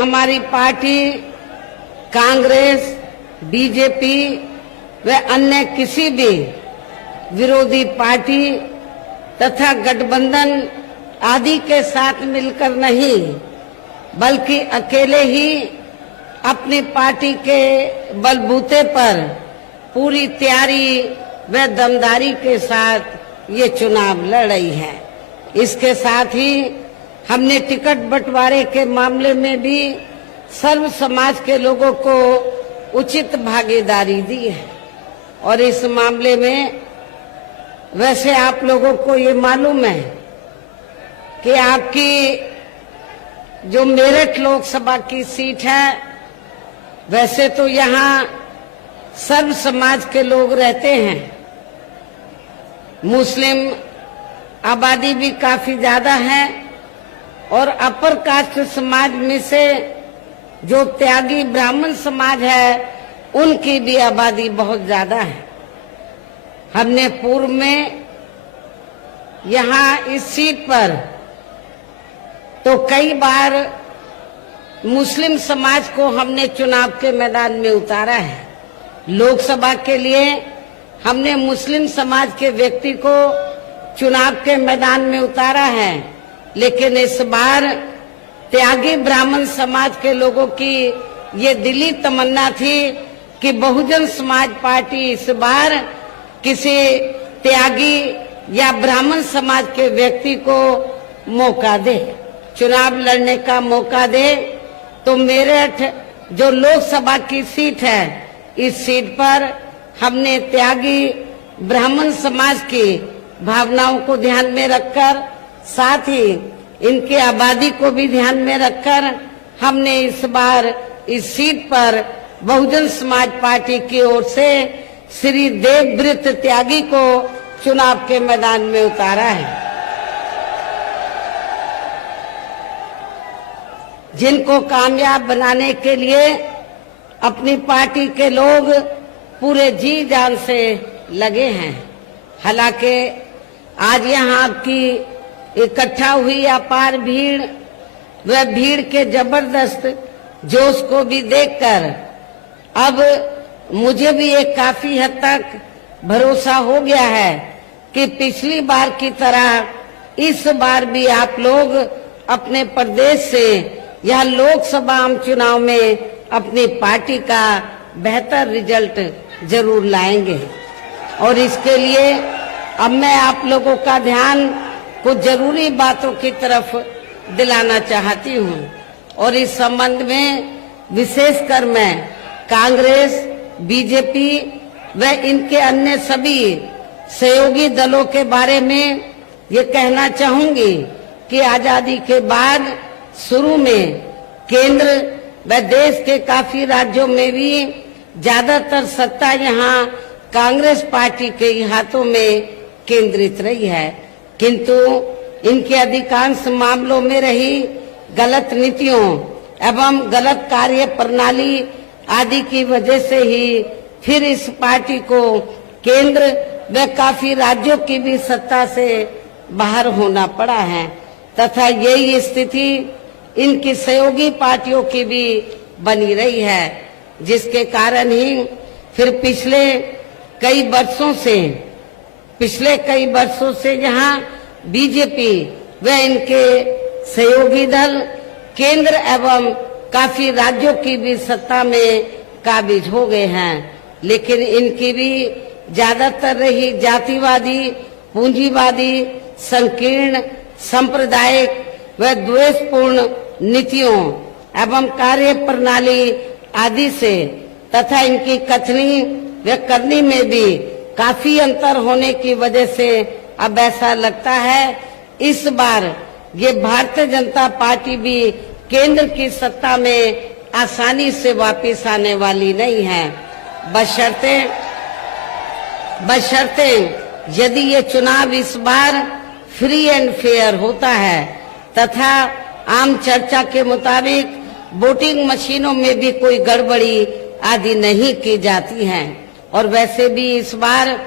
हमारी party Congress, BJP व अन्य किसी भी विरोधी पार्टी तथा गठबंधन आदि के साथ मिलकर नहीं, बल्कि अकेले ही अपनी पार्टी के बलबूते पर पूरी तैयारी व दमदारी के साथ ये चुनाव लड़ रही है। इसके साथ ही हमने टिकट बंटवारे के मामले में भी सर्व समाज के लोगों को उचित भागीदारी दी है। और इस मामले में वैसे आप लोगों को ये मालूम है कि आपकी जो मेरठ लोकसभा की सीट है, वैसे तो यहाँ सर्व समाज के लोग रहते हैं, मुस्लिम आबादी भी काफी ज्यादा है और अपर कास्ट समाज में से जो त्यागी ब्राह्मण समाज है उनकी भी आबादी बहुत ज्यादा है। हमने पूर्व में यहाँ इस सीट पर तो कई बार मुस्लिम समाज को हमने चुनाव के मैदान में उतारा है। लोकसभा के लिए हमने मुस्लिम समाज के व्यक्ति को चुनाव के मैदान में उतारा है, लेकिन इस बार त्यागी ब्राह्मण समाज के लोगों की ये दिली तमन्ना थी कि बहुजन समाज पार्टी इस बार किसी त्यागी या ब्राह्मण समाज के व्यक्ति को मौका दे, चुनाव लड़ने का मौका दे। तो मेरठ जो लोकसभा की सीट है, इस सीट पर हमने त्यागी ब्राह्मण समाज की भावनाओं को ध्यान में रखकर, साथ ही इनकी आबादी को भी ध्यान में रखकर हमने इस बार इस सीट पर बहुजन समाज पार्टी की ओर से श्री देवव्रत त्यागी को चुनाव के मैदान में उतारा है, जिनको कामयाब बनाने के लिए अपनी पार्टी के लोग पूरे जी जान से लगे हैं। हालांकि आज यहाँ आपकी इकट्ठा हुई अपार भीड़, वह भीड़ के जबरदस्त जोश को भी देखकर अब मुझे भी एक काफी हद तक भरोसा हो गया है कि पिछली बार की तरह इस बार भी आप लोग अपने प्रदेश से यह लोकसभा आम चुनाव में अपनी पार्टी का बेहतर रिजल्ट जरूर लाएंगे। और इसके लिए अब मैं आप लोगों का ध्यान कुछ जरूरी बातों की तरफ दिलाना चाहती हूँ और इस संबंध में विशेषकर मैं कांग्रेस, बीजेपी व इनके अन्य सभी सहयोगी दलों के बारे में ये कहना चाहूंगी कि आजादी के बाद शुरू में केंद्र व देश के काफी राज्यों में भी ज्यादातर सत्ता यहाँ कांग्रेस पार्टी के हाथों में केंद्रित रही है, किंतु इनके अधिकांश मामलों में रही गलत नीतियों एवं गलत कार्य प्रणाली आदि की वजह से ही फिर इस पार्टी को केंद्र व काफी राज्यों की भी सत्ता से बाहर होना पड़ा है तथा यही स्थिति इनकी सहयोगी पार्टियों की भी बनी रही है, जिसके कारण ही फिर पिछले कई वर्षों से यहाँ बीजेपी व इनके सहयोगी दल केंद्र एवं काफी राज्यों की भी सत्ता में काबिज हो गए हैं, लेकिन इनकी भी ज्यादातर रही जातिवादी, पूंजीवादी, संकीर्ण, सांप्रदायिक व द्वेषपूर्ण नीतियों एवं कार्य प्रणाली आदि से तथा इनकी कथनी व करनी में भी काफी अंतर होने की वजह से अब ऐसा लगता है इस बार ये भारतीय जनता पार्टी भी केंद्र की सत्ता में आसानी से वापस आने वाली नहीं है, बशर्ते यदि ये चुनाव इस बार फ्री एंड फेयर होता है तथा आम चर्चा के मुताबिक वोटिंग मशीनों में भी कोई गड़बड़ी आदि नहीं की जाती है। और वैसे भी इस बार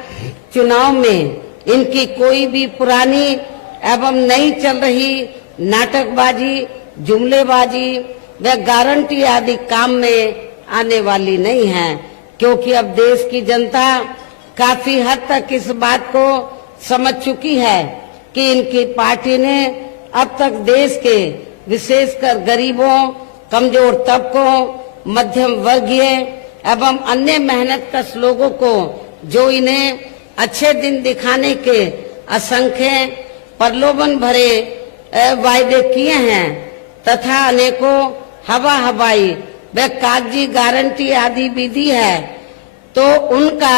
चुनाव में इनकी कोई भी पुरानी एवं नई चल रही नाटकबाजी, जुमलेबाजी व गारंटी आदि काम में आने वाली नहीं है, क्योंकि अब देश की जनता काफी हद तक इस बात को समझ चुकी है कि इनकी पार्टी ने अब तक देश के विशेषकर गरीबों, कमजोर तबकों, मध्यम वर्गीय एवं अन्य मेहनतकश लोगों को जो इन्हें अच्छे दिन दिखाने के असंख्य प्रलोभन भरे वायदे किए हैं तथा अनेकों हवाई व कागजी गारंटी आदि भी दी है, तो उनका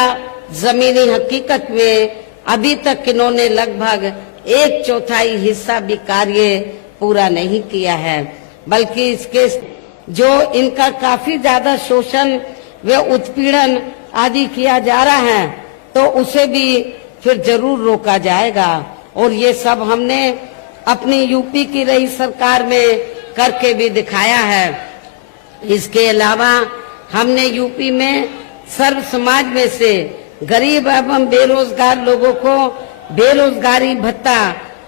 जमीनी हकीकत में अभी तक इन्होंने लगभग 1/4 हिस्सा भी कार्य पूरा नहीं किया है, बल्कि इसके जो इनका काफी ज्यादा शोषण व उत्पीड़न आदि किया जा रहा है, तो उसे भी फिर जरूर रोका जाएगा। और ये सब हमने अपनी यूपी की रही सरकार में करके भी दिखाया है। इसके अलावा हमने यूपी में सर्व समाज में से गरीब एवं बेरोजगार लोगों को बेरोजगारी भत्ता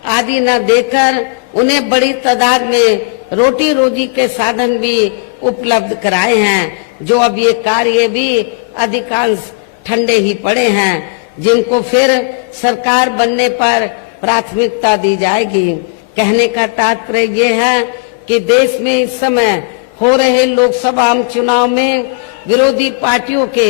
आदि न देकर उन्हें बड़ी तादाद में रोटी रोजी के साधन भी उपलब्ध कराए हैं, जो अब ये कार्य भी अधिकांश ठंडे ही पड़े हैं, जिनको फिर सरकार बनने पर प्राथमिकता दी जाएगी। कहने का तात्पर्य ये है कि देश में इस समय हो रहे लोकसभा चुनाव में विरोधी पार्टियों के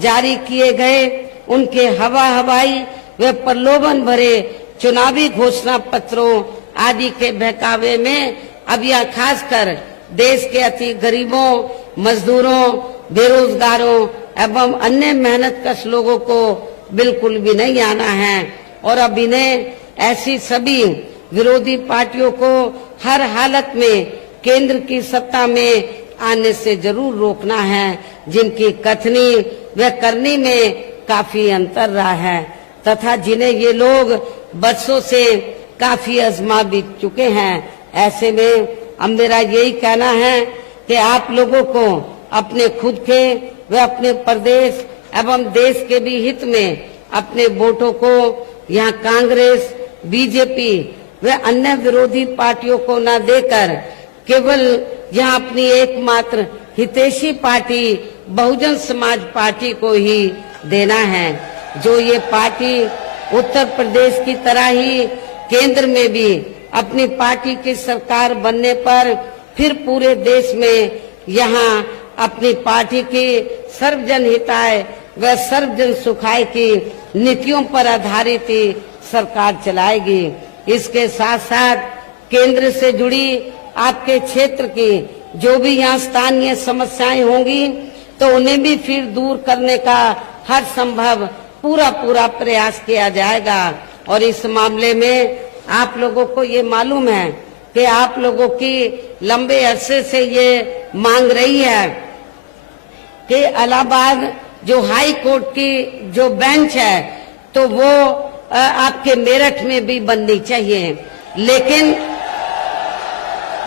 जारी किए गए उनके हवाई व प्रलोभन भरे चुनावी घोषणा पत्रों आदि के बहकावे में अब यह खासकर देश के अति गरीबों, मजदूरों, बेरोजगारों एवं अन्य मेहनतकश लोगों को बिल्कुल भी नहीं आना है। और अब इन्हें ऐसी सभी विरोधी पार्टियों को हर हालत में केंद्र की सत्ता में आने से जरूर रोकना है, जिनकी कथनी व करनी में काफी अंतर रहा है तथा जिन्हें ये लोग बरसों से काफी आजमा भी चुके हैं। ऐसे में अब मेरा यही कहना है कि आप लोगों को अपने खुद के व अपने प्रदेश एवं देश के भी हित में अपने वोटों को यहाँ कांग्रेस, बीजेपी व अन्य विरोधी पार्टियों को न देकर केवल यहाँ अपनी एकमात्र हितैषी पार्टी बहुजन समाज पार्टी को ही देना है, जो ये पार्टी उत्तर प्रदेश की तरह ही केंद्र में भी अपनी पार्टी की सरकार बनने पर फिर पूरे देश में यहाँ अपनी पार्टी की सर्वजन हिताय व सर्वजन सुखाय की नीतियों पर आधारित ही सरकार चलाएगी। इसके साथ साथ केंद्र से जुड़ी आपके क्षेत्र की जो भी यहाँ स्थानीय समस्याएं होंगी तो उन्हें भी फिर दूर करने का हर संभव पूरा प्रयास किया जाएगा। और इस मामले में आप लोगों को ये मालूम है कि आप लोगों की लंबे अरसे से ये मांग रही है कि इलाहाबाद जो हाई कोर्ट की जो बेंच है तो वो आपके मेरठ में भी बननी चाहिए, लेकिन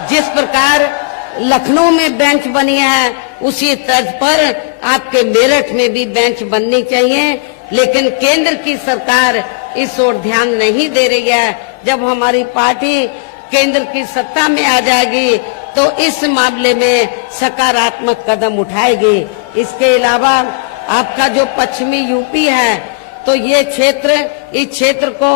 जिस प्रकार लखनऊ में बेंच बनी है उसी तर्ज पर आपके मेरठ में भी बेंच बननी चाहिए, लेकिन केंद्र की सरकार इस ओर ध्यान नहीं दे रही है। जब हमारी पार्टी केंद्र की सत्ता में आ जाएगी तो इस मामले में सकारात्मक कदम उठाएगी। इसके अलावा आपका जो पश्चिमी यूपी है तो ये क्षेत्र, इस क्षेत्र को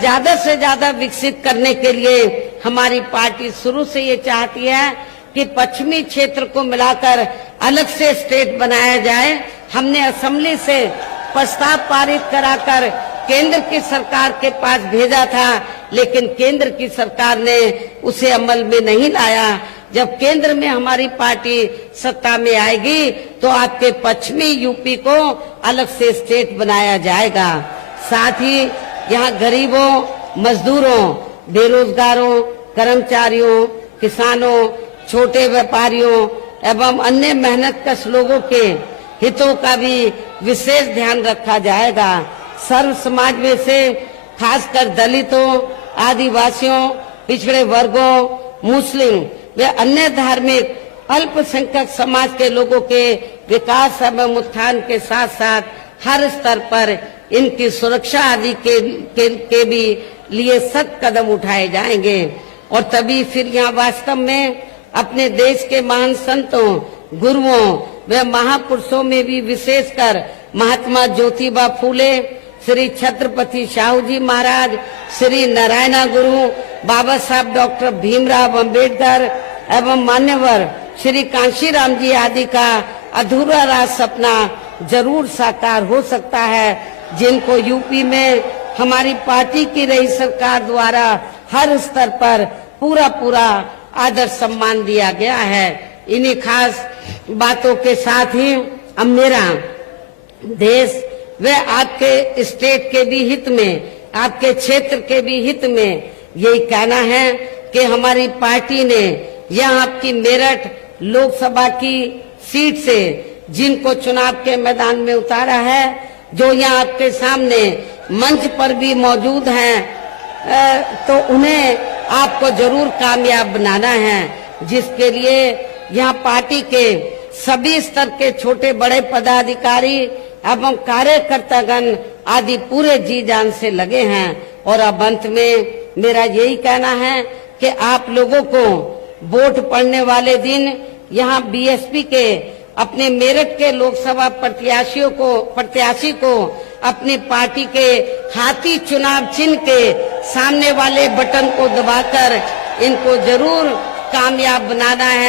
ज्यादा से ज्यादा विकसित करने के लिए हमारी पार्टी शुरू से ये चाहती है कि पश्चिमी क्षेत्र को मिलाकर अलग से स्टेट बनाया जाए। हमने असेंबली से प्रस्ताव पारित कराकर केंद्र की सरकार के पास भेजा था, लेकिन केंद्र की सरकार ने उसे अमल में नहीं लाया। जब केंद्र में हमारी पार्टी सत्ता में आएगी तो आपके पश्चिमी यूपी को अलग से स्टेट बनाया जाएगा। साथ ही यहाँ गरीबों, मजदूरों, बेरोजगारों, कर्मचारियों, किसानों, छोटे व्यापारियों एवं अन्य मेहनतकश लोगों के हितों का भी विशेष ध्यान रखा जाएगा। सर्व समाज में से खासकर दलितों, आदिवासियों, पिछड़े वर्गों, मुस्लिम व अन्य धार्मिक अल्पसंख्यक समाज के लोगों के विकास एवं उत्थान के साथ साथ हर स्तर पर इनकी सुरक्षा आदि के भी लिए सख्त कदम उठाए जाएंगे। और तभी फिर यहाँ वास्तव में अपने देश के महान संतों, गुरुओं व महापुरुषों में भी विशेषकर महात्मा ज्योतिबा फूले, श्री छत्रपति शाहू जी महाराज, श्री नारायण गुरु, बाबा साहब डॉक्टर भीमराव अंबेडकर एवं मान्यवर श्री कांशीराम जी आदि का अधूरा राज सपना जरूर साकार हो सकता है, जिनको यूपी में हमारी पार्टी की रही सरकार द्वारा हर स्तर पर पूरा आदर सम्मान दिया गया है। इन्हीं खास बातों के साथ ही अब मेरा देश व आपके स्टेट के भी हित में, आपके क्षेत्र के भी हित में यही कहना है कि हमारी पार्टी ने यह आपकी मेरठ लोकसभा की सीट से जिनको चुनाव के मैदान में उतारा है, जो यहाँ आपके सामने मंच पर भी मौजूद हैं, तो उन्हें आपको जरूर कामयाब बनाना है, जिसके लिए यहाँ पार्टी के सभी स्तर के छोटे बड़े पदाधिकारी एवं कार्यकर्तागण आदि पूरे जी जान से लगे हैं। और अब अंत में मेरा यही कहना है कि आप लोगों को वोट पड़ने वाले दिन यहाँ बीएसपी के अपने मेरठ के लोकसभा प्रत्याशी को अपनी पार्टी के हाथी चुनाव चिन्ह के सामने वाले बटन को दबाकर इनको जरूर कामयाब बनाना है।